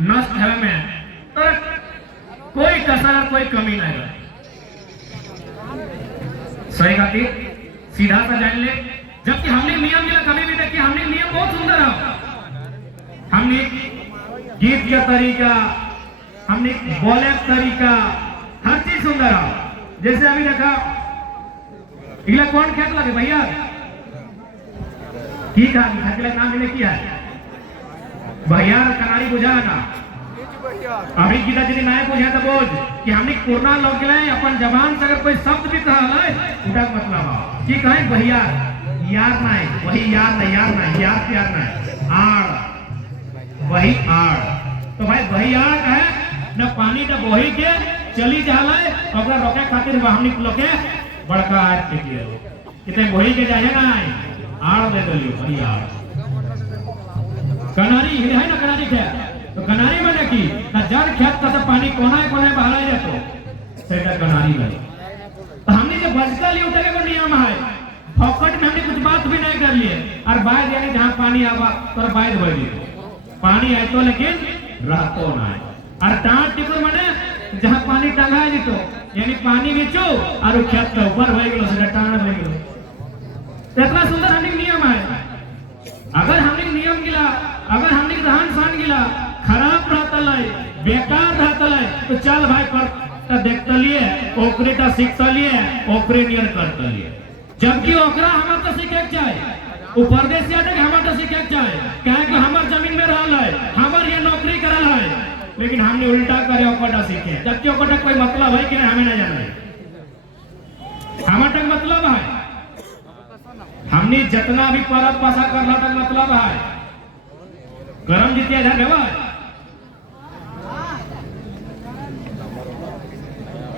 नष्ट है में तो कोई कसर कोई कमी नहीं है। सही खातिर सीधा सा जान ले, जबकि हमने नियम मिला कभी भी देखिए, हमने नियम बहुत सुंदर है। हमने गीत का तरीका, हमने बोले का तरीका, हर चीज सुंदर है। जैसे अभी देखा इगला कौन खेत लगे भैया की कहा खेत काम मैंने किया है भैया कनारी बुझा ना अभी गीता जी नए बुझा तो बोझ कि हमने कोरोना लग गए अपन जबान से अगर कोई शब्द भी कहा है उठा मतलब की कहे भैया यार नहीं वही यार नहीं, यार नहीं, यार प्यार नहीं, आड़ वही आड़। तो भाई वही आड़ है न पानी न बोही के चली जाला अगर रोके खातिर हमनी लोके बड़का आज के दिए कितने बोही के जाए ना आड़ दे दलियो वही आड़। कनारी है ना कनारी थे तो कनारी मैंने की जड़ खेत का पानी कोना कोने बहारा जातो सेटा कनारी लगे। तो हमने जो बचका लिए उठे को नियम है फॉकट में हमने कुछ बात भी नहीं कर लिए और बाहर यानी जहाँ पानी आवा तो बाहर बह पानी आए तो लेकिन रहतो ना है और टाट टिपुर मने जहाँ पानी टंगा है तो यानी पानी नीचो और खेत के ऊपर हो गलो से टाण हो गलो। इतना सुंदर हमने नियम है। अगर हमने नियम गिला अगर हमने रहन सहन गिला खराब रहता है बेकार रहता है तो चल भाई पर देखता लिए ओकरेटा सीखता लिए ओकरे नियर करता लिए। जबकि ओकरा हमार तो सीखे चाहिए वो परदेसी आटे हमार तो सीखे चाहिए क्या कि हमार जमीन में रहा है हमार ये नौकरी कर रहा है लेकिन हमने उल्टा करे ओकटा सीखे जबकि ओकटा कोई मतलब है कि हमें ना जाने हमार तक मतलब है। हमने जितना भी परब पासा कर रहा तक मतलब है गरम जीतिया जा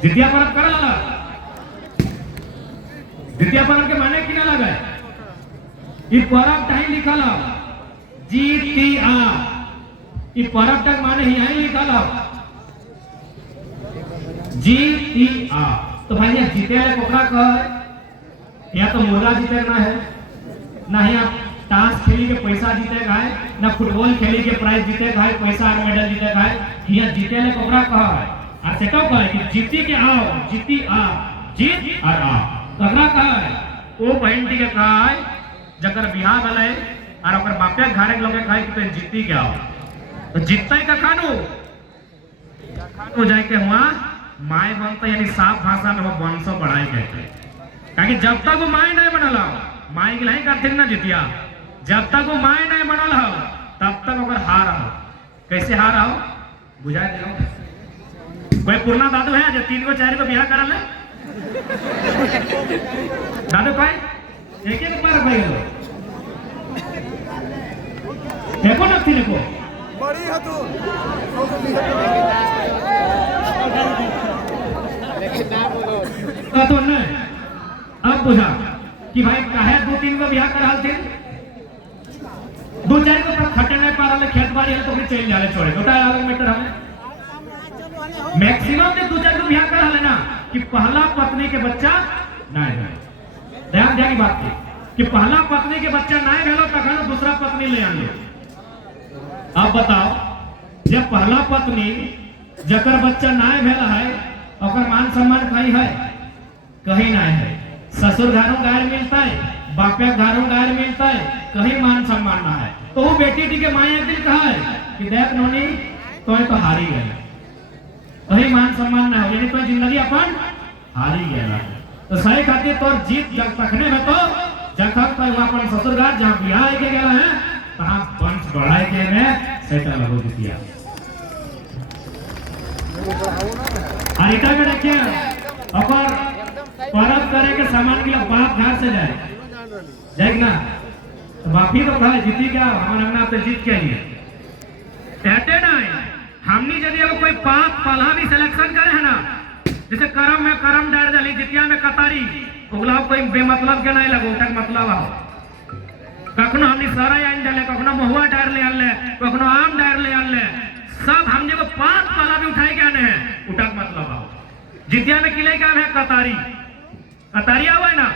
जितिया पर्व कर ला जितिया पर्व के माने कि ना लगा ये पर्व टाइम लिखल जीतिया ये पर्व तक माने यही लिखल जीतिया। तो भाई ये जीते कोकरा कह या तो मुर्गा जीते ना है ना ही आप ताश खेली के पैसा जीतेगा है ना फुटबॉल खेली के प्राइज जीतेगा है पैसा और मेडल जीतेगा है यहाँ जीते ले कोकरा कहा है और से कब कहा है कि जीती के आओ जीती आ जीत और आ कोकरा कहा है वो बहन टी के कहा है जकर बिहार वाला है और अगर बापे घरे के लोग कहा है कि तो जीती के आओ तो जीतता ही का खानू तो जाए के हुआ माय बनता यानी साफ भाषा में वो वंशो बढ़ाई कहते ताकि जब तक वो माय नहीं बनल माय के नहीं करते ना जीतिया जब तक वो माय नहीं बनल हो तब तक अगर हार हो कैसे हार हो बुझा दे कोई पुरना दादू है जो 3 को 4 को ब्याह करल है दादू कोई एक एक बार भाई हो देखो ना तीन को बड़ी है तू लेकिन ना बोलो तो नहीं अब बुझा कि भाई काहे 2-3 को ब्याह कराल थे 2-4 को पर खटे नहीं पा रहा खेत बाड़ी है तो फिर चल जाले छोड़े छोटा मीटर हमें मैक्सिमम ने 2-4 को ब्याह करा लेना कि पहला पत्नी के बच्चा नहीं ध्यान ध्यान की बात की कि पहला पत्नी के बच्चा नहीं भेलो तखन दूसरा पत्नी ले आने। अब बताओ जब पहला पत्नी जकर बच्चा नहीं भेला है और मान सम्मान कहीं है कहीं नहीं है। ससुर घरों गायर मिलता है बापे घरों गायर मिलता है कहीं मान सम्मान ना है। तो वो बेटी टी के माँ एक दिन कहा है कि देख नोनी तो हारी गई कहीं मान सम्मान ना हो यानी तो जिंदगी अपन हारी गया। तो सही खातिर तो जीत जब तकने में तो जखन तो अपन ससुरघर जहाँ बिहार के गया है तहाँ वंश बढ़ाए के में सेटा लगो दिया। और इतना में देखिए अगर परब करे के सामान के लिए बाप घर से जाए ना तो बापी तो कहा जीती क्या हमारे अंगना पे जीत के लिए कहते ना हमनी यदि अगर कोई पाप पला भी सिलेक्शन करे है ना जैसे करम में करम डाल डाली जितिया में कतारी उगला कोई बेमतलब के नहीं लगो तक मतलब आओ कखनो हमने सारा आन डाले कखनो महुआ डाल ले आले कखनो आम डाल ले आले सब हमने को पाप पला भी उठाए के आने हैं उठक मतलब आओ। जितिया में किले का है कतारी कतारिया हुआ है ना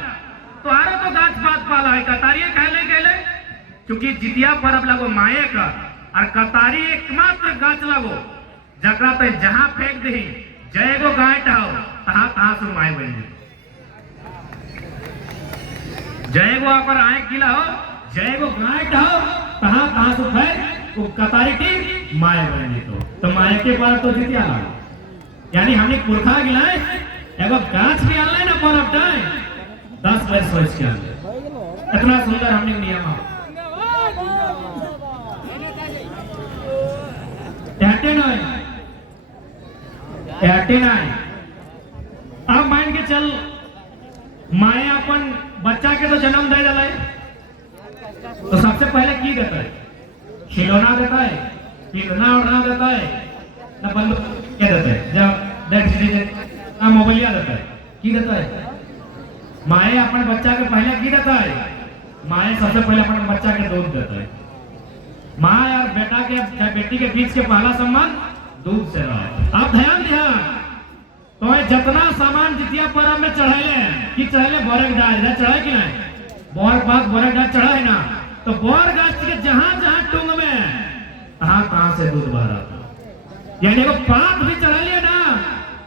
तो आरो तो गाछ पात पाला है कतारिया कहले कहले क्योंकि जितिया पर्व लगो माए का और कतारी एकमात्र गाछ लगो जकरा पे जहां फेंक दही जय गो गाय टाओ तहां तहां से माय बन जाए। जय गो पर आए किला हो जय गो गाय टाओ तहां तहां से फेंक वो कतारी की माय बन जाए। तो माय के पार तो जितिया ला यानी हमने पुरखा गिलाए एगो गाछ भी आनले ना पर अब 10 वर्ष सोच के आनले इतना सुंदर हमने नियम अब मान के चल माए अपन बच्चा के तो जन्म दे दिला तो सबसे पहले की देता है खिलौना देता है खिलौना उड़ना देता है ना बंदूक क्या देता है जब मोबाइल देता है की देता है माए अपन बच्चा के पहले की देता है माए सबसे पहले अपन बच्चा के दूध देता है। माँ और बेटा के बेटी के बीच के पहला सम्मान दूध से रहा है। आप ध्यान दिया तो जितना सामान जितिया पर्व में चढ़ाए कि चढ़े बोरे डाल चढ़ाए कि नहीं बोर बात बोरे डाल चढ़ा है ना तो बोर गाछ के जहां जहां टूंग में तहां से दूध बह रहा था यानी वो पात भी चढ़ा लिया ना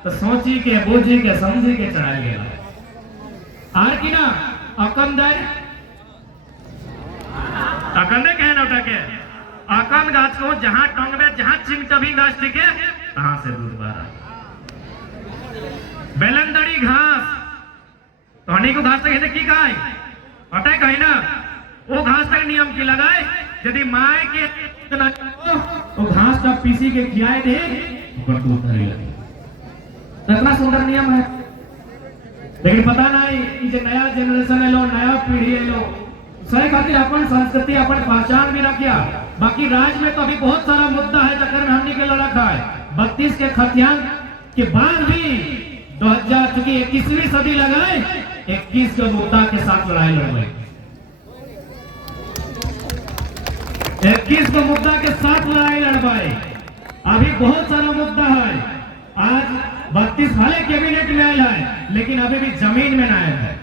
तो सोची के बूझी के समझी के चढ़ा लिया आर की ना अकंदर अकंदे कहे ना उठा के अकंद गाछ को जहां टंग में जहां चिमटभी गाछ दिखे तहां से दूध बह रहा। बेलंदड़ी घास तो हनी को घास तक की गाय हटे कहीं ना वो घास तक नियम की लगाए यदि माए के तो घास का पीसी के खिलाए दे दूध धरे लगे। इतना सुंदर नियम है लेकिन पता नहीं ये नया जनरेशन है लो नया पीढ़ी है लो सही खातिर अपन संस्कृति अपन पहचान भी रखिया। बाकी राज्य में तो अभी बहुत सारा मुद्दा है चक्कर में हमने के लड़ा है 32 के खतियान के बाद भी 2000 चूंकि 21वीं सदी लगाए 21 के मुद्दा के साथ लड़ाई लड़ 21 को मुद्दा के साथ लड़ाई लड़वाए। अभी बहुत सारा मुद्दा है आज 32 भले कैबिनेट में आया है लेकिन अभी भी जमीन में ना आया है।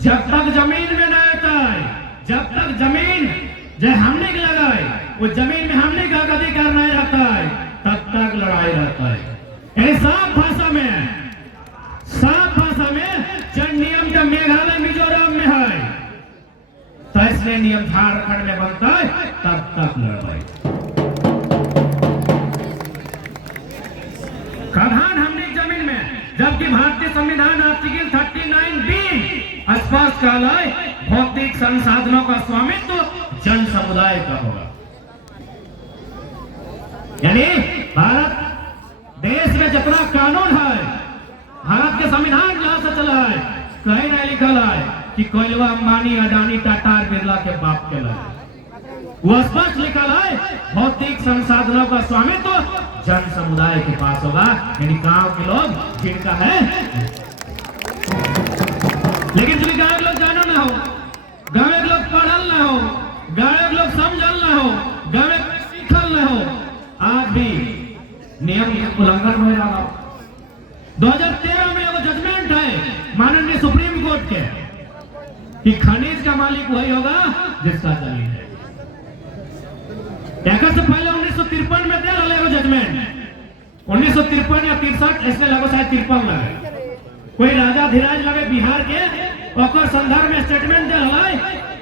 जब तक जमीन में ना आता है जब तक जमीन जो हमने लगाए वो जमीन में हमने का अधिकार नहीं रहता है तब तक लड़ाई रहता है। साफ भाषा में जन नियम जब मेघालय मिजोरम में है तो इसलिए नियम झारखंड में बनता है तब तक लड़ाई। खदान हमने जमीन में जबकि भारतीय संविधान आर्टिकल 39B स्पष्ट कहला है भौतिक संसाधनों का स्वामित्व जन समुदाय का होगा। यानी भारत देश में जितना कानून है भारत के संविधान जहां से चला है कहीं नहीं लिखा है कि कोयलवा अंबानी अडानी टाटा बिरला के बाप के लगे। वो स्पष्ट लिखा है भौतिक संसाधनों का स्वामित्व जन समुदाय के पास होगा यानी गांव के लोग जिनका है। लेकिन जो गांव के लोग जानो ना हो गांव के लोग पढ़ल ना हो गांव के लोग समझल ना हो गांव में सीखल ना हो आज भी नियम उल्लंघन हो रहा। 2013 में वो जजमेंट है माननीय सुप्रीम कोर्ट के कि खनिज का मालिक वही होगा जिसका जमीन है। से पहले 1953 में दे रहा वो जजमेंट 1953 या 63 ऐसे लगो शायद 53 लगे कोई राजा धीराज लगे बिहार के और संदर्भ में स्टेटमेंट दे रहा है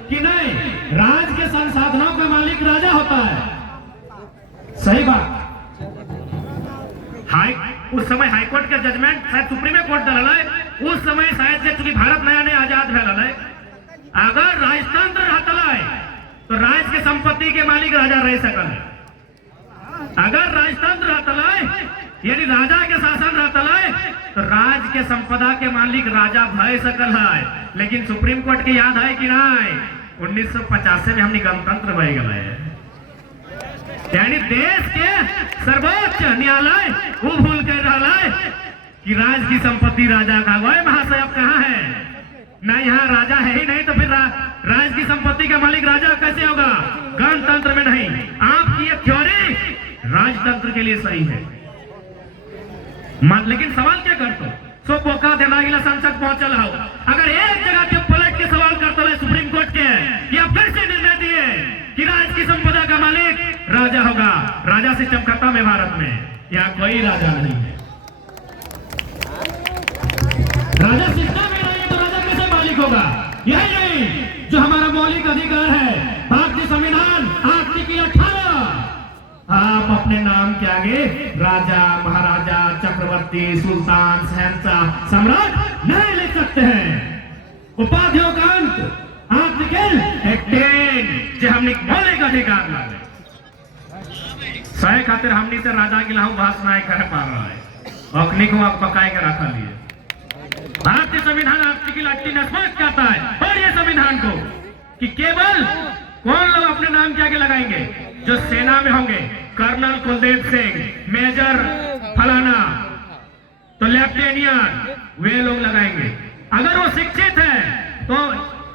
कि नहीं राज के संसाधनों का मालिक राजा होता है। सही बात उस समय हाईकोर्ट के जजमेंट शायद सुप्रीम कोर्ट दे रहा है उस समय शायद से चूंकि भारत नया नया आजाद भैल है अगर राजतंत्र रहता है तो राज के संपत्ति के मालिक राजा रह सकल है। अगर राजतंत्र रहता है यानी राजा के शासन रहता है तो राज के संपदा के मालिक राजा भय सकल है। लेकिन सुप्रीम कोर्ट की याद है कि नहीं 1985 में हमने गणतंत्र बह गए यानी देश के सर्वोच्च न्यायालय वो भूल कर रहा है कि राज की संपत्ति राजा का वह महाशय अब कहाँ है ना यहाँ राजा है ही नहीं तो फिर राज की संपत्ति का मालिक राजा कैसे होगा। गणतंत्र में नहीं आपकी ये थ्योरी राजतंत्र के लिए सही है लेकिन सवाल क्या करते सो पोका देना संसद पहुंचल हो अगर एक जगह के पलट के सवाल करते हुए सुप्रीम कोर्ट के या फिर से निर्णय दिए कि राज की संपदा का मालिक राजा होगा। राजा सिस्टम खत्म है भारत में, यहाँ कोई राजा नहीं है। राजा सिस्टम ही नहीं है तो राजा कैसे मालिक होगा? यही नहीं जो हमारा मौलिक अधिकार है, भारतीय संविधान आर्टिकल 18, आप अपने नाम के आगे राजा, महाराजा, चक्रवर्ती, सुल्तान, शहंशाह, सम्राट नहीं लिख सकते हैं। उपाधियों का अंत आर्टिकल 18 जो हमने मौलिक अधिकार लागे सही खातिर हमने से राजा के लाहू भाषण नहीं कर पा रहा है, अखनी को आप पकाए के रखा लिए। भारतीय संविधान आर्टिकल 18 स्पष्ट कहता है, और ये संविधान को कि केवल कौन लोग अपने नाम के आगे लगाएंगे? जो सेना में होंगे, कर्नल कुलदीप सिंह, मेजर फलाना, तो लेफ्टिनेंट, वे लोग लगाएंगे। अगर वो शिक्षित है तो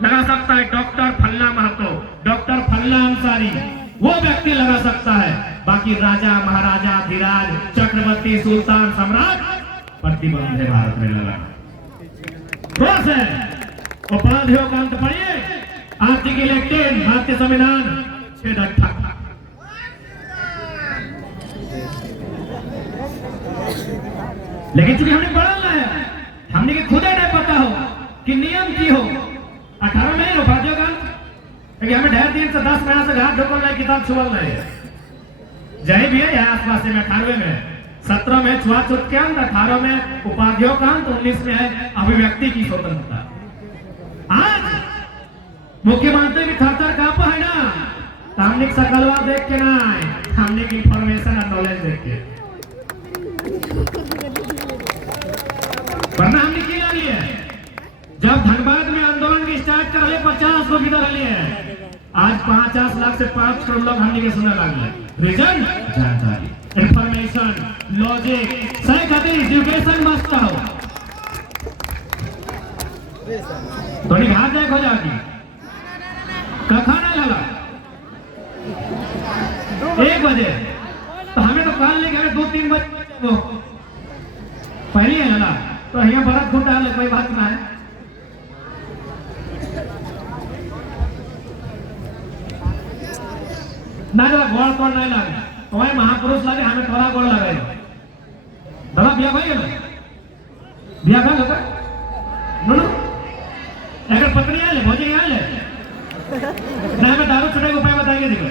लगा सकता है डॉक्टर फल्ला महतो, डॉक्टर फल्ला अंसारी, वो व्यक्ति लगा सकता है। बाकी राजा, महाराजा, धीराज, चक्रवर्ती, सुल्तान, सम्राट प्रतिबंध है भारत में लगा। उपाधियों का अंत पढ़िए, आर्टिकल 18 भारतीय संविधान छेद 18। लेकिन चूंकि हमने पढ़ा है, हमने के खुद नहीं पता हो कि नियम की हो। 18 में उपाधियों का अंत, हमें ढेर दिन से 10 महीना से घाट ढोकर लाए, किताब छुअल रहे जय भी है यहाँ आसपास में। 18 में, 17 में छुआछूत के अंत, 18 में उपाधियों का अंत, 19 में है अभिव्यक्ति की स्वतंत्रता। आज मुख्यमंत्री भी थर-थर कांपा है ना, तो हमने सकलवा देख के ना आए, हमने की इंफॉर्मेशन और नॉलेज देख के, वरना हमने की ला लिए। जब धनबाद में आंदोलन की स्टार्ट कर रहे 50 लोग इधर लिए, आज 50 लाख से 5 करोड़ लोग हमने के सुनने लगे। रीजन जानकारी, इंफॉर्मेशन, लॉजिक, सही कहते एजुकेशन मस्त हो तो निघात एक हो जाती कखा ना लगा 1 बजे, तो हमें तो कॉल नहीं, हमें 2-3 बजे वो पहले है लगा, तो यहाँ बड़ा घुटा है, कोई बात ना है। ना जरा गोड़ कोड़ नहीं लगे, तो वही महापुरुष लगे, हमें थोड़ा गोड़ लगे। दादा बिया भाई है, बिया भाई होगा नो अगर पत्नी आ ले, भोजी आ ले ना, हमें दारू छुड़े उपाय बताएंगे। देखो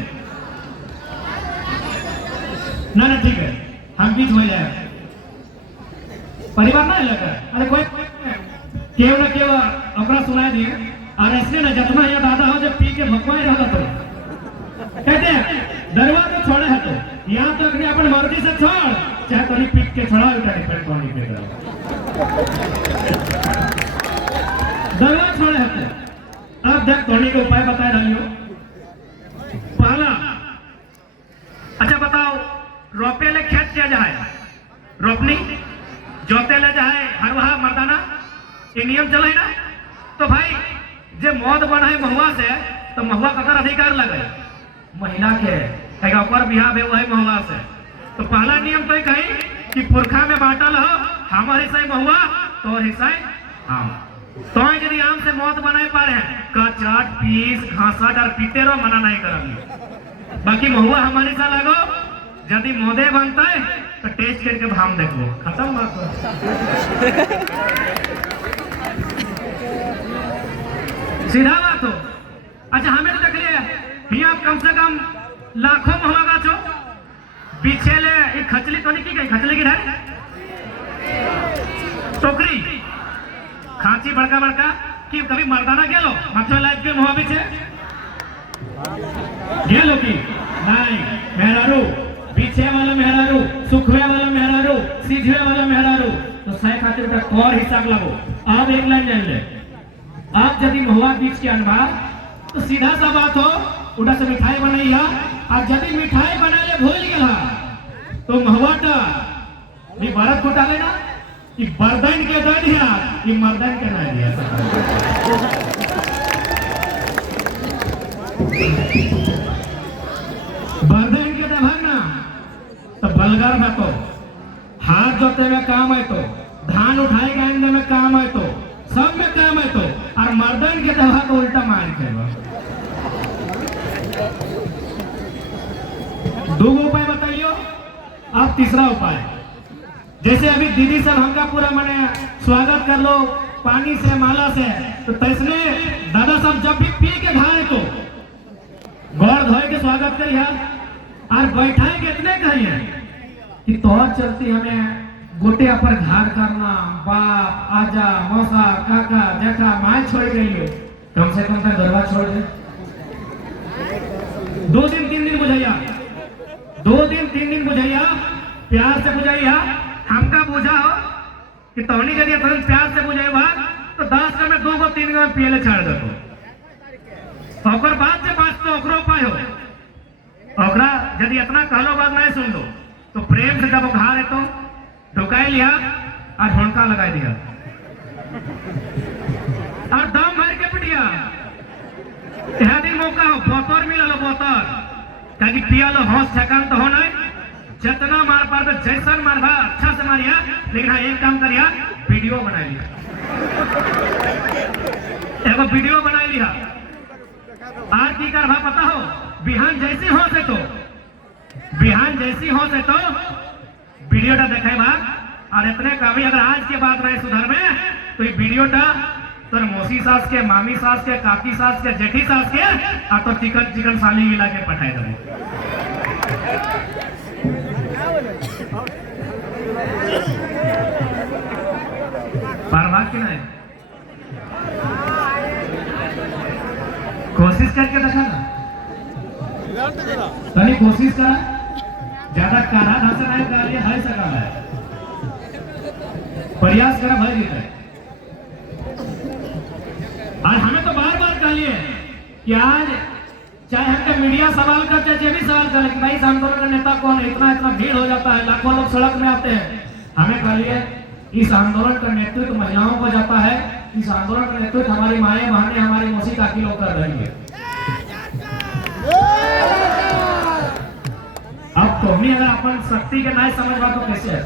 ना ठीक है, हम बीच हो जाए परिवार ना लगा। अरे कोई केव ना केव अपना सुनाई दिए, और इसलिए ना जितना यहाँ दादा हो जब पी के भगवान रहा तो कहते हैं दरवाजा छोड़े है तो यहाँ तक नहीं अपन मर्जी से छोड़, चाहे तो नहीं पीट के छोड़ा, डिपेंड पानी पे दरवाजा छोड़े है तो। अब देख धोनी के उपाय बताए रही हो। पहला, अच्छा बताओ, रोपे ले खेत किया जाए, रोपनी जोते ले जाए हर वहा मर्दाना, ये नियम चले ना। तो भाई जे मौत बना है महुआ से, तो महुआ का अधिकार लगे महिला के, ऊपर बिहार है वही महुआ से। तो पहला नियम तो कही कि पुरखा में बांटल हो, हमारे हिस्सा महुआ तो हिस्सा आम। तो यदि आम से मौत बनाए पा रहे हैं, कचाट, पीस, घासट और पीते रहो, मना नहीं करेंगे। बाकी महुआ हमारे साथ लगो, यदि मोदे बनता है तो टेस्ट करके भाम देखो, खत्म बात। सीधा बात हो। अच्छा हमें तो देख लिया यहाँ कम से कम लाखों महुआ गाछ हो, पीछे ले खचली तो नहीं की गई, खचली की ढाई टोकरी खांची बड़का बड़का कि कभी मर्दाना गेलो माथो लाइफ के महुआ पीछे गेलो की नहीं, मेहरारू पीछे वाला मेहरारू, सुखवे वाला मेहरारू, सीधे वाला मेहरारू, तो सही खातिर का और हिस्सा लगो। अब एक लाइन जान ले, आप यदि महुआ बीच के अनबा तो सीधा सा बात हो, उड़ा से मिठाई बनाई है, अब यदि मिठाई बनाए भूल गया तो महुआ ये बरत को डाले ना, ये बर्दन के दे दिया, ये मर्दन के ना दिया। बर्दन के दे ना, तो बलगर में तो हाथ जोते में काम है, तो धान उठाए गांधे में काम है, तो सब में काम है, तो और मर्दन के दवा को उल्टा मार के दो उपाय बताइयो। अब तीसरा उपाय, जैसे अभी दीदी सब हमका पूरा मने स्वागत कर लो पानी से माला से, तो तैसने दादा सब जब भी पी के खाए तो गौर धोए के स्वागत करिए और बैठाए के इतने कहिए कि तोहर चलती हमें गोटे पर घार करना, बाप आजा मौसा काका जटा माय छोड़ गई, कम से कम तक दरबार छोड़ दे। 2 दिन 3 दिन बुझाइया, 2 दिन 3 दिन बुझाइया, प्यार से बुझाइया। हमका बुझा हो कि तोहनी यदि तुरंत प्यार से बुझाइबा तो 10 में 2 को 3 को पियले छाड़ देतो। ओकर बाद से बात तो ओकरो उपाय हो, ओकरा यदि इतना कहलो बात नहीं सुन लो तो प्रेम से जब घार है तो ढुकाई लिया और झोंका लगाई दिया और दम भर के पिटिया। यह दिन मौका हो बोतर मिला लो बोतर, ताकि पिया लो होश ठेकान तो हो नहीं। जितना मार पार पे जैसन मार भा अच्छा से मारिया, लेकिन हाँ एक काम करिया, वीडियो बना लिया, एगो वीडियो बना लिया। आज की कर भा पता हो, बिहान जैसी हो से तो बिहान जैसी हो से तो वीडियोटा देखे बा और इतने कभी अगर आज के बाद रहे सुधर में तो ये वीडियोटा तो मौसी सास के, मामी सास के, काकी सास के, जेठी सास के और तो चिकन चिकन साली मिला के पठाए दे। की नहीं कोशिश करके देखा ना, तनी कोशिश करा, ज्यादा कारा धस नहीं कर ये है सका है, प्रयास करा भाई है। और हमें तो बार बार कह लिए कि आज चाहे हमका मीडिया सवाल कर चाहे जो भी सवाल कर, लेकिन भाई इस आंदोलन का नेता कौन है, इतना इतना भीड़ हो जाता है, लाखों लोग सड़क में आते हैं। हमें कह लिए इस आंदोलन का नेतृत्व महिलाओं को जाता है, इस आंदोलन का नेतृत्व हमारी माएं बहनें हमारी मौसी काकी लोग कर रही है। अब तुम्हें अगर अपन शक्ति के नहीं समझ बा तो कैसे है,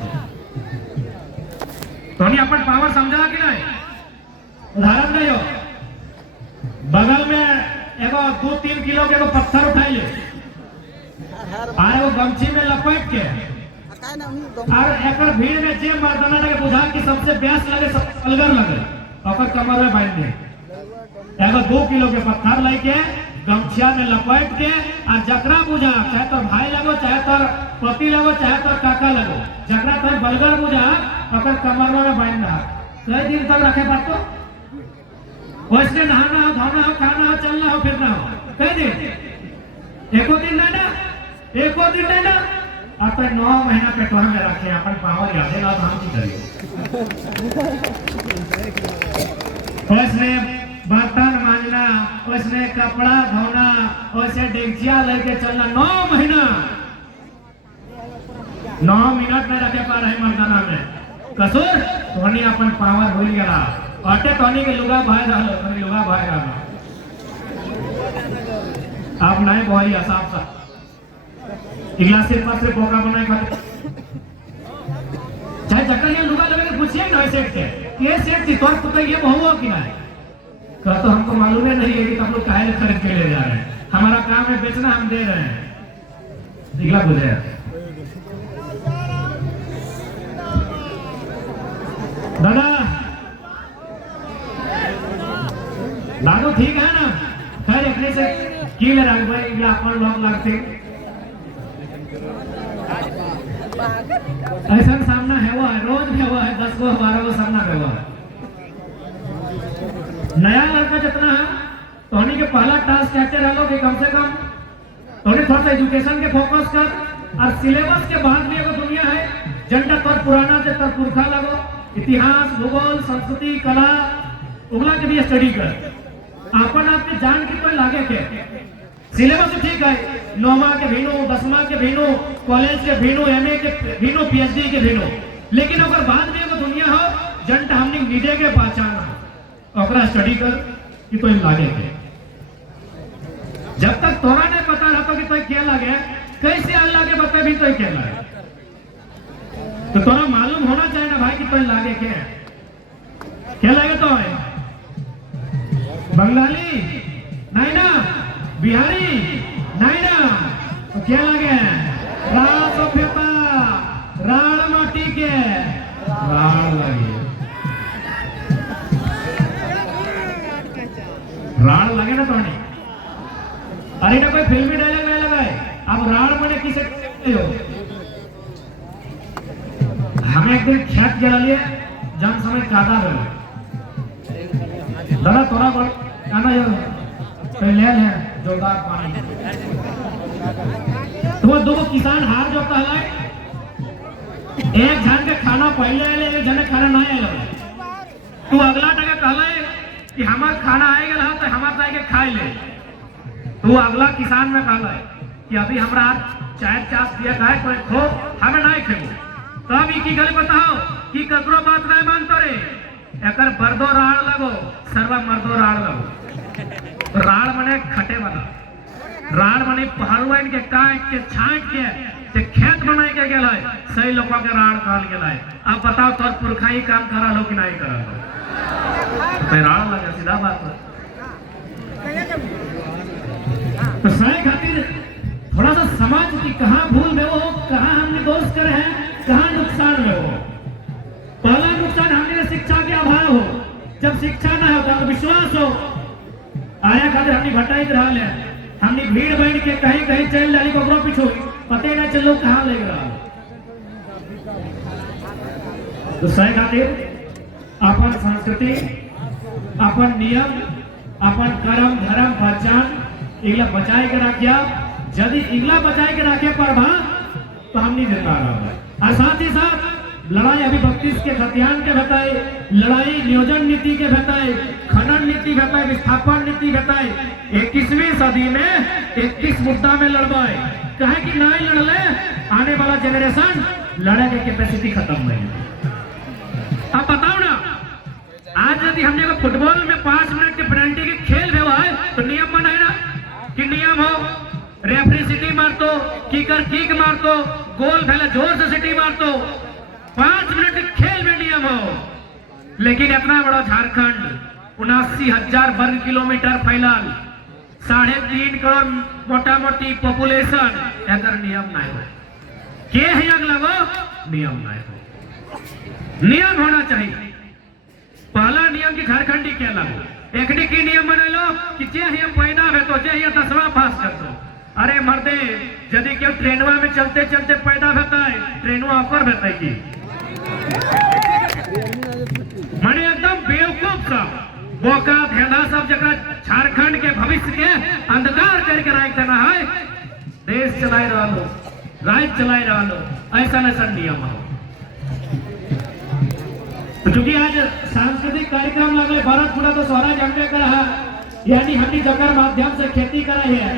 तुम्हें अपन पावर समझा कि नहीं। उदाहरण नहीं हो, बगल में एगो 2-3 किलो के एगो पत्थर उठाइए और एगो गमछी में लपेट के और एक भीड़ में जे मर्दाना लगे बुझा कि सबसे ब्यास लगे, सबसे अलगर लगे, और कमर में बांध दे। एगो 2 किलो के पत्थर लेके गमछिया में लपेट के और जकरा बुझा, चाहे तो भाई लगो, चाहे तो पति लगो, चाहे तो काका लगो, जकरा तो बलगर बुझा और कमर में बांधना। कई दिन तक रखे बात तो वैसे नहाना हो, धोना हो, खाना हो, चलना हो, फिरना हो, कई दिन, एको दिन नहीं ना, एको दिन नहीं ना। अब तो 9 महीना पेटवा में रखे अपन पावर यादे ना, हम की करिए। उसने बर्तन मांजना, उसने कपड़ा धोना, उसे डेगचिया लेके चलना, 9 महीना 9 मिनट में रखे पा रहे मर्दाना में। कसूर तोनी अपन पावर भूल गया, अटे तोनी के लुगा भाई रहा, तोनी लुगा भाई रहा, अब नहीं बोली साफ साफ इगला सिर्फ सिर्फ बोका बनाए खाते। चाहे जकल ये लुगा लगे पूछिए ना सेठ के, ये सेठ जी तोर पुत्र ये बहु हो कि नहीं, कह तो हमको मालूम है नहीं है कि तुम लोग काहे खरीद के ले जा रहे हैं, हमारा काम है बेचना, हम दे रहे हैं। इगला बुझे दादा, दादू ठीक है ना, खैर अपने से की ले रहा भाई, इगला अपन लोग लगते ऐसा सामना है, वो है रोज है, वो है 10 को 12 को सामना है, वो है नया लड़का जितना है तोनी के पहला टास्क कहते रहो कि कम से कम तोनी थोड़ा सा एजुकेशन के फोकस कर, और सिलेबस के बाद भी एगो दुनिया है जंडा तोर पुराना से तोर पुरखा लगो, इतिहास भूगोल संस्कृति कला उगला के भी स्टडी कर, अपन आपके जान की कोई लागे के सिलेबस ठीक है, 9वां के भीनो, 10वां के भीनो, कॉलेज के भीनो, MA के भीनो, PhD के भीनो, लेकिन अगर बाद में एगो दुनिया हो जंट हमने निजे के पहचाना, ओकरा स्टडी कर कि तो लागे के। जब तक तोरा नहीं पता रहता कि तो क्या लगे, कैसे अल्लाह के बता भी तो क्या लगे, तो तोरा मालूम होना चाहिए ना भाई कि तो लागे क्या लगे, तो है बंगाली नहीं ना, बिहारी नहीं ना, तो क्या लगे रास फेपा राण माटी के राण लगे राण लगे ना तो अरे ना कोई फिल्मी डायलॉग नहीं लगाए अब राण मने किसे हो हमें एक दिन खेत जला लिए जन समय कादा रहे दादा तोरा बोल आना जो पहले है जोरदार पानी तो वो दो किसान हार जो कहलाए एक जन के खाना पहले आए एक जन खाना नहीं आए तू अगला टका कहलाए कि हमार खाना आएगा तो हमार जाए के खाए ले तू अगला किसान में कहलाए कि अभी हमरा चाय चास दिया खाए कोई खो हमें नहीं खेबो तब की गली बताओ कि ककरो बात नहीं मानतो रे एकर बर्दो राड़ लगो सर्वा मर्दो राड़ लगो राड़ मने खटे वाला राड़ मने पहाड़ुआइन के काट के छांट के जे खेत बनाए के गेल है सही लोगों के राड़ कहल गेल है अब बताओ तोर पुरखा ही काम करा लो कि नहीं करा लो तो राड़ लगे सीधा बात है तो सही खातिर थोड़ा सा समझ कि कहां भूल में हो कहां हमने दोष करे हैं कहां नुकसान में हो पहला नुकसान हमने शिक्षा के अभाव हो जब शिक्षा ना हो तो विश्वास हो आया खातिर हमने भटाई रहा है हमने भीड़ बैठ के कहीं कहीं चल डाली को पीछो पते ना चलो कहां ले रहा तो सही खातिर अपन संस्कृति अपन नियम अपन कर्म धर्म पहचान इगला बचाए के रखिया यदि इगला बचाए के रखे पर तो हम नहीं देता रहा और साथ ही साथ लड़ाई अभी 32 के खतियान के बताए लड़ाई नियोजन नीति के बताए खनन नीति बताए विस्थापन नीति बताए 21वीं सदी में 21 मुद्दा में लड़वाए कहे कि नहीं लड़ले आने वाला जनरेशन लड़े की कैपेसिटी खत्म हुई अब बताओ ना आज यदि हमने को फुटबॉल में 5 मिनट के पेनल्टी के खेल में है तो नियम बनाए ना कि नियम हो रेफरी सिटी मार दो कीकर किक मार दो गोल पहले जोर से सिटी मार दो 5 मिनट के खेल में नियम हो लेकिन इतना बड़ा झारखंड 79,000 वर्ग किलोमीटर फैलाल 3.5 करोड़ मोटा मोटी पॉपुलेशन अगर नियम नहीं हो के है अगला वो नियम नहीं हो नियम होना चाहिए पहला नियम की झारखंडी क्या लागू एक की नियम बना लो कि जे हम पैदा है तो जे 10वां पास कर दो अरे मर्दे यदि क्यों ट्रेनवा में चलते चलते पैदा होता है ट्रेनवा ऑफर होता है की माने एकदम बेवकूफ सा बोका धेला सब जगह झारखंड के भविष्य के अंधकार करके राख देना है देश चलाए रहा लो राज्य चलाए रहा लो ऐसा ऐसा नियम हो क्योंकि आज सांस्कृतिक कार्यक्रम लगे भारत पूरा तो सोहरा जानबे कर है यानी हमनी जकर माध्यम से खेती करे है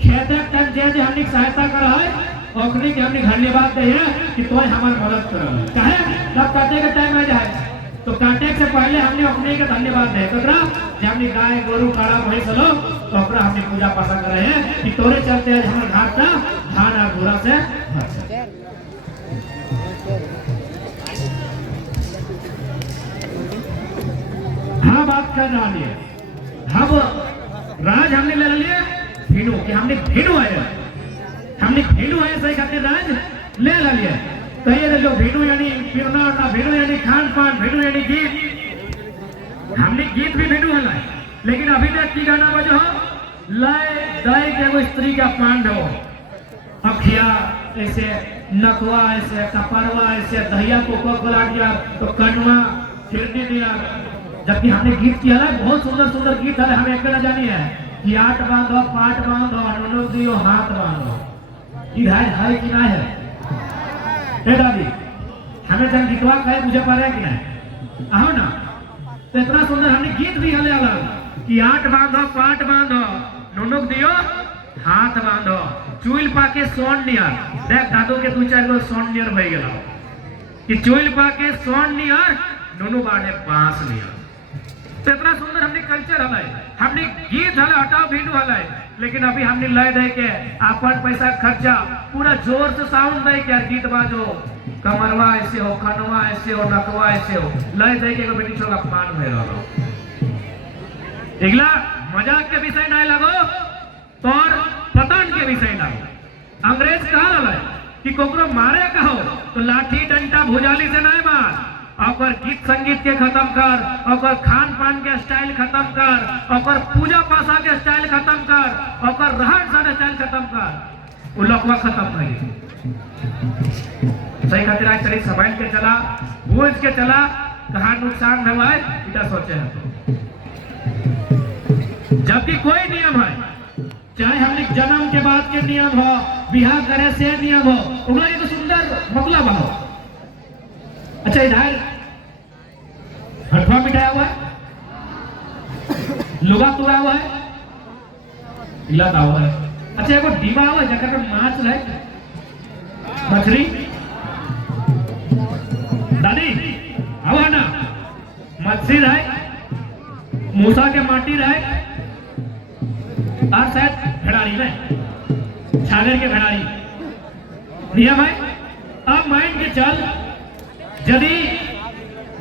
खेते तक जे हमनी सहायता कर है ओकनी के हमनी धन्यवाद दे है कि तोय हमार मदद कर काहे जब काटे के टाइम आ जाए तो काटे से पहले हमने ओकनी के धन्यवाद दे तोरा जे हमनी गाय गोरु काड़ा भैंस लो तो ओकरा हमनी पूजा पासा करे है कि तोरे चलते आज हमर घाट का धान और घोड़ा से हाँ बात कर रहा है हम राज हमने ले लिए भेड़ू कि हमने भेड़ू आया सही खाते राज ले लिए तो ये जो भेड़ू यानी पिरना भेड़ू यानी खान पान भेड़ू यानी गीत हमने गीत भी भेड़ू है लेकिन अभी तक की गाना बजो लय दय के वो स्त्री का पांड हो अखिया ऐसे नकवा ऐसे कपड़वा ऐसे दहिया को कोला दिया तो कनवा फिरने दिया जबकि हमने गीत किया है बहुत सुंदर सुंदर गीत है हमें एक जानी है कि आठ बांधो पाट बांधो अनुलोक दियो हाथ बांधो इधर है कि ना है दादी हमें जन गीतवा कहे मुझे पड़े कि नहीं आओ ना तो इतना सुंदर हमने गीत भी हले अलग कि आठ बांधो पाट बांधो नुनुक दियो हाथ बांधो चुल पाके सोन नियर देख दादू के 2-4 गो सोन नियर भई गेला कि चुल पाके सोन नियर नुनु बाड़े बांस नियर तो इतना सुंदर हमने कल्चर हलाई हमने गीत हला हटाओ भिंडू हलाई लेकिन अभी हमने लय दे के अपन पैसा खर्चा पूरा जोर से साउंड दे के गीत बाजो कमरवा ऐसे हो कनवा ऐसे हो नकवा ऐसे हो लय दे के बेटी छोरा पान भे रहो इगला मजाक के विषय नहीं लगो तोर पतन के विषय लगो अंग्रेज कहा रहा कि कोकरो मारे कहो तो लाठी डंडा भुजाली से नहीं मार, और गीत संगीत के खत्म कर, और खान पान के स्टाइल खत्म कर, और पूजा पासा के स्टाइल खत्म कर, और रहन सहन स्टाइल खत्म कर, वो लकवा खत्म नहीं। सही खातिर आज तरी संभाल के चला, बूझ के चला, कहाँ नुकसान हुआ है इतना सोचे है। जबकि कोई नियम है, चाहे हमने जन्म के बाद के नियम हो, बिहार करे से नियम हो, उनका तो सुंदर मतलब हो। अच्छा इधर हटवा मिटाया हुआ है, लुगा तुआ हुआ है, इलाका हुआ है। अच्छा एगो डीबा हुआ है जगह पर माछ रहे, मछली दादी हवा ना मछली रहे, मूसा के माटी रहे, और शायद भेड़ारी में छागर के भेड़ारी नियम है। अब माइंड के चल यदि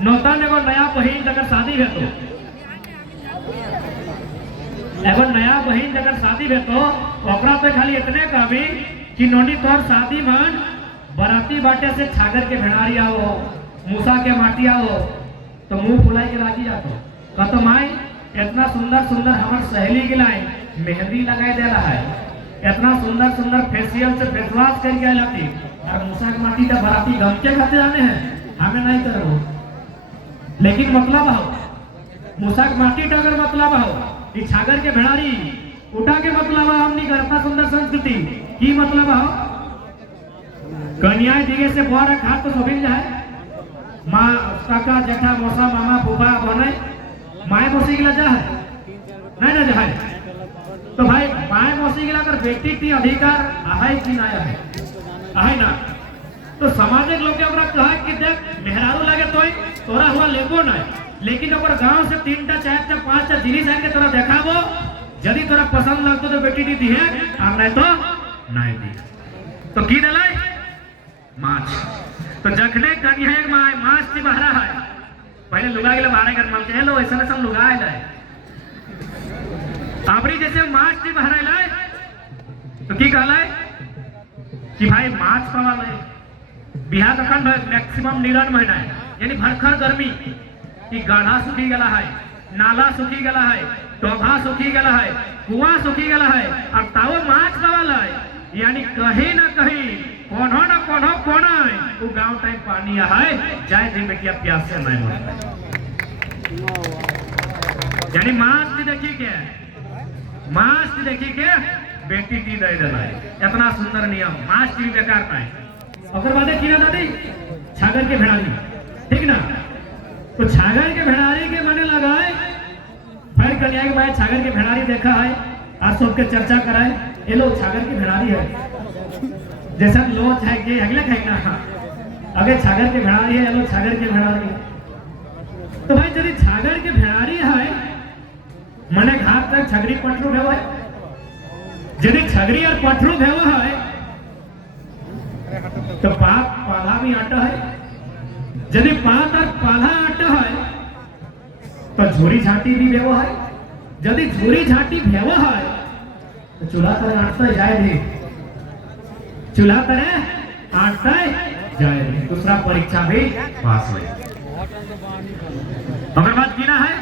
नौतन एगो नया बहिन अगर शादी है तो एगो नया बहिन अगर शादी है तो ओकरा पे खाली इतने कहबी कि नोनी तोर शादी मन बराती बाटे से छागर के भेड़ारी आओ, मूसा के माटी आओ, तो मुंह फुलाई के राजी जातो कह तो माई इतना सुंदर सुंदर हमार सहेली के लाई मेहंदी लगाई दे रहा है, इतना सुंदर सुंदर फेशियल से फेस वॉश करके आई लाती, और मूसा के माटी का बराती गम के खाते जाने हैं हमें नहीं करो। लेकिन मतलब हो मूसा के माटी का अगर मतलब हो ये छागर के भेड़ारी उठा के मतलब हमनी करता सुंदर संस्कृति की मतलब हो कन्या दिगे से बुआ खा तो सभी जाए, माँ काका जेठा मौसा मामा फूफा बने माए मौसी गिला जा है नहीं ना जाए, तो भाई माए मौसी गिला अगर बेटी की अधिकार आहे कि ना है आहे ना, तो सामाजिक लोग के ओकरा कहा कि देख मेहरारू लगे तो तोरा हुआ लेबो ना, लेकिन ओकर गांव से 3टा 4टा 5टा जिनिस आके तोरा देखाबो, यदि तोरा पसंद लगतो तो बेटी दी है और नहीं तो नहीं दी, तो की देले माछ। तो जखने कन्या एक माछ की बहरा है पहले लुगा गिला बारे कर मल के हेलो ऐसा ऐसा लुगा है जाए आपरी जैसे माछ की बहरा लाए तो की कहला कि भाई माछ पावा ले बिहार का खंड मैक्सिमम निरन महीना है, यानी भरखर गर्मी कि गाढ़ा सूखी गला है, नाला सूखी गला है, टोभा सूखी गला है, कुआं सूखी गला है, और ताओ माछ पावाला है, यानी कहीं ना कहीं कोनो ना कोनो कोना है वो गांव टाइम पानी है जाए दी बेटिया प्यास से नहीं मरता, यानी माछ की देखी के माछ की देखी के बेटी की दे देला है, इतना सुंदर नियम माछ की बेकार पाए। अगर बातें की ना दादी छागर के भेड़ारी ठीक ना, तो छागर के भेड़ारी के माने लगा है फिर कन्या के भाई छागर के भेड़ारी देखा है आज सबके चर्चा कराए ये लोग छागर की भेड़ारी है जैसा लोग है कि अगले खाएगा अगर छागर के भेड़ारी है ये लोग छागर के भेड़ारी, तो भाई यदि छागर के भेड़ारी है मने घाट तक छगरी पटरू भेव है, यदि छगरी और पटरू भेव है तो पात पाला भी आटा है, यदि पात और पाला आटा है तो झोरी झाटी भी भेव है, यदि झोरी झाटी भेव है तो चूल्हा तरह आटता जाए भी, चूल्हा तरह आटता जाए भी, दूसरा परीक्षा भी पास हुई। अगर बात की ना है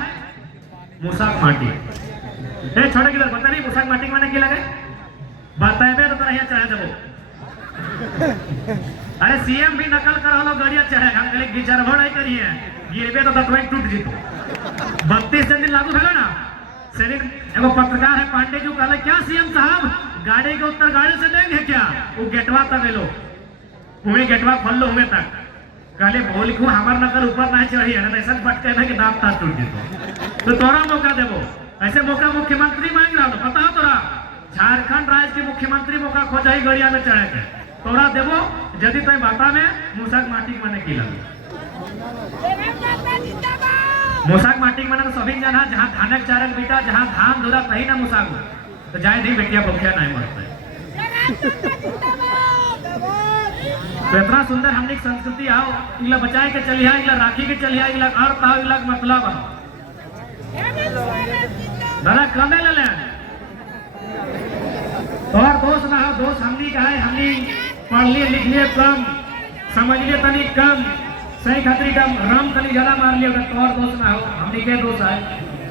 मूसाक माटी छोटे किधर पता नहीं मूसाक माटी माने की लगे बताए तो तरह चढ़ा देवो अरे सीएम भी नकल करा लो गड़िया चढ़े हम कहले गिजरभो नहीं करिए गिरबे तो दतवाई टूट जीतो 32 दिन लागू भेलो ना शरीर एगो पत्रकार है पांडे जी कहले क्या सीएम साहब गाड़ी के उत्तर गाड़ी से देंगे क्या वो गेटवा तक लो वही गेटवा खोल लो हमें तक कहले बोल को हमार नकल ऊपर ना चढ़ी है ना ऐसा भटके ना कि दांत तार टूट जीतो तो तोरा मौका देवो ऐसे मौका मुख्यमंत्री मांग रहा पता हो तोरा झारखंड राज्य के मुख्यमंत्री मौका खोजा ही गड़िया में चढ़े थे तोरा देवो यदि तय बाता में मूसाक माटी माने की लगे मूसाक माटी माने तो सभी जना जहाँ धानक चारक बेटा जहाँ धान धुरा तही ना मूसाक तो जाए दी बेटिया भूखिया नहीं मरते। तो इतना सुंदर हमने संस्कृति आओ इला बचाए के चलिया इला राखी के चलिया इला अर्थ आओ इला मतलब दादा कमे ले तोहर दोस्त ना हो, दोस्त हमनी का है, हमनी पढ़ लिए लिख लिए कम, समझ लिए तनी कम, सही खातिर कम, राम तनी ज्यादा मार लिए, तोहर दोस्त ना हो, हमनी के दोस्त है।